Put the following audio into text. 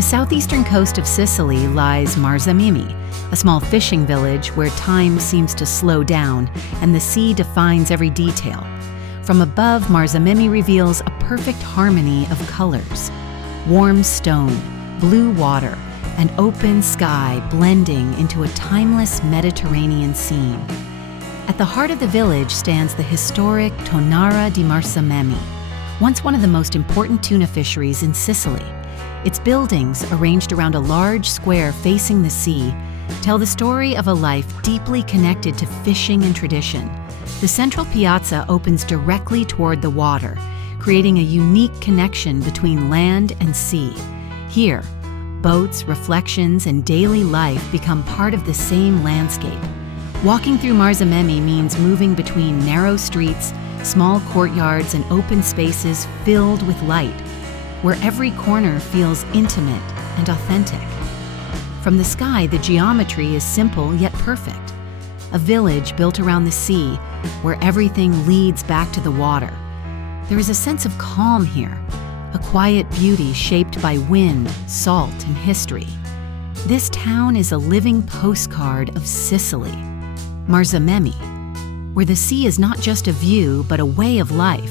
the southeastern coast of Sicily lies Marzamemi, a small fishing village where time seems to slow down and the sea defines every detail. From above, Marzamemi reveals a perfect harmony of colors: warm stone, blue water, and open sky blending into a timeless Mediterranean scene. At the heart of the village stands the historic Tonnara di Marzamemi, once one of the most important tuna fisheries in Sicily. Its buildings, arranged around a large square facing the sea, tell the story of a life deeply connected to fishing and tradition. The central piazza opens directly toward the water, creating a unique connection between land and sea. Here, boats, reflections, and daily life become part of the same landscape. Walking through Marzamemi means moving between narrow streets, small courtyards, and open spaces filled with light, where every corner feels intimate and authentic. From the sky, the geometry is simple yet perfect. A village built around the sea, where everything leads back to the water. There is a sense of calm here, a quiet beauty shaped by wind, salt, and history. This town is a living postcard of Sicily, Marzamemi, where the sea is not just a view, but a way of life.